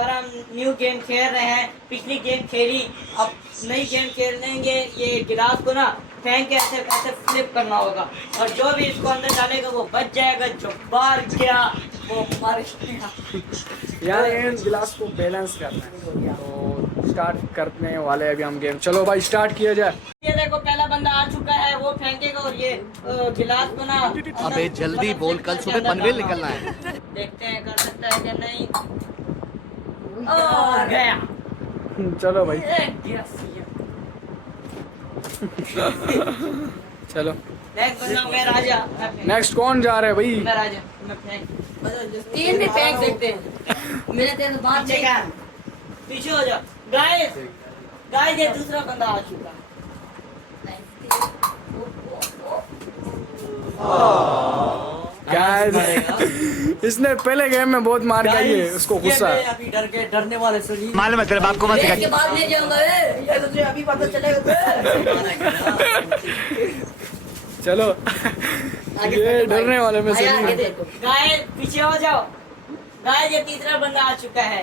दोबारा हम new game खेल रहे हैं। पिछली गेम खेली, अब नई गेम खेल लेंगे। ये गिलास को ना फेंक के ऐसे ऐसे फ्लिप करना होगा और जो भी इसको अंदर डालेगा वो बच जाएगा, जो बाहर गया वो मर गया। यार इन गिलास को बैलेंस करना है, तो स्टार्ट करने वाले अभी हम गेम। चलो भाई स्टार्ट किया जाए। ये देखो पहला बंदा आ चुका है, वो फेंकेगा और ये गिलास को ना अबे जल्दी बोल, कल सुबह पनवेल निकलना है। देखते हैं कर सकता है कि नहीं। ओ गया। चलो भाई Yes. चलो नेक्स्ट बंदा मैं राजा। नेक्स्ट कौन जा रहा है भाई? मैं राजा। मैं फेंक। तीन भी फेंक सकते हैं। मेरे तेरे बात पीछे क्या? पीछे हो जाओ। गाइस गाइस ये दूसरा बंदा आ चुका है। गाइस इसने पहले गेम में बहुत मार खाई है, उसको गुस्सा है। अभी डर के डरने वाले सही। मालूम है तेरे बाप को मत इसके बाद नहीं जाऊंगा। ये तुझे अभी पता चलेगा। चलो ये डरने वाले में से आगे नहीं। देखो। गाइस पीछे हो जाओ। गाइस ये तीसरा बंदा आ चुका है।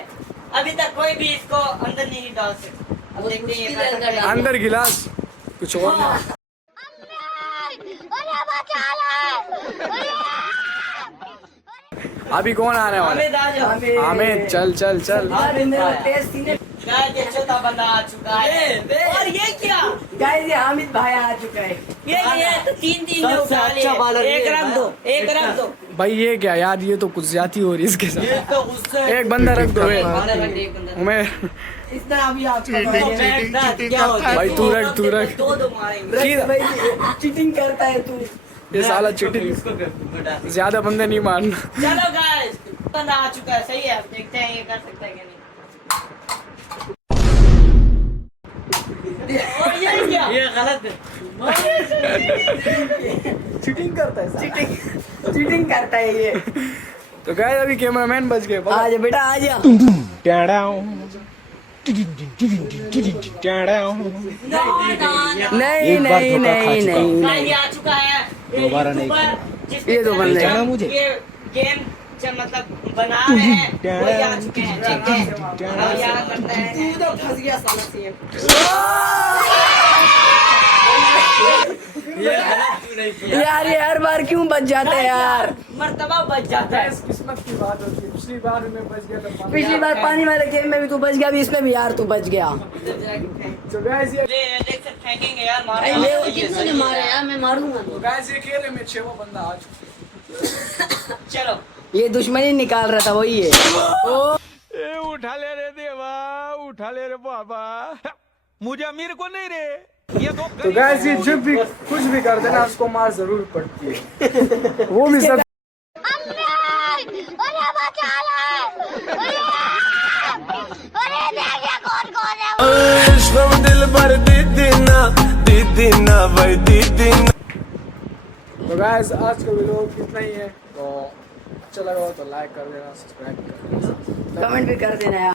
अभी तक कोई भी इसको अंदर नहीं डाल सकता। अब देखते हैं ये कर सकता है। अंदर गिलास कुछ और नहीं। अभी कौन आने वाला है? हामिद आ जाओ। हामिद चल चल चल। गाइस ये चौथा बंदा आ चुका है। और ये क्या? गाइस ये हामिद भाई आ चुका है। ये तो तीन तीन में उठा लिए। एक रख दो, एक रख दो। भाई ये क्या यार, ये तो कुछ ज्यादा हो रही है इसके साथ। एक बंदा रख दो उमेर। इतना अभी आपका भाई तू रख तू रख। दो मारेंगे। चीटिंग करता है तू। ये साला चिटिंग, ज्यादा बंदे नहीं मारना। चलो गाइस बंदा आ चुका है, सही है। अब देखते हैं ये कर सकता है कि नहीं। और ये क्या? ये गलत है। चिटिंग करता है साला। चीटिंग करता है ये। तो गाइस अभी कैमरामैन बच गए। आ जा बेटा आ जा। नहीं नहीं नहीं नहीं गाइस ये आ चुका है। दोबारा नहीं। ये दो बंदे जाना मुझे। ये गेम जब मतलब बना रहे हैं वो आ चुके हैं। ठीक है अब यहाँ करते हैं। तू तो फंस गया साला सीएम। यार ये हर बार क्यों बच जाता है यार? मर्तबा बच जाता है। किस्मत की बात होती है। पिछली बार में बच गया था। पिछली बार पानी वाले गेम में भी तू बच गया, अभी इसमें भी यार तू बच गया। तो गाइस ये देख सकते फेंकेंगे यार मार। कितनों ने मारा यार? मैं मारूंगा। तो गाइस ये खेल में 6 बंदा आ चुके। चलो ये दुश्मनी निकाल रहा था वही है। ओ उठा ले रे देवा, उठा ले रे बाबा, मुझे अमीर को नहीं रे, ये तो गाइस ये जब भी कुछ भी कर देना उसको मार जरूर पड़ती है। वो भी सब दिल भर दीदीना भाई दीदीना। तो गाइस आज का वीडियो इतना ही है। तो अच्छा लगा हो तो लाइक कर देना, सब्सक्राइब कर देना, कमेंट भी कर देना यार।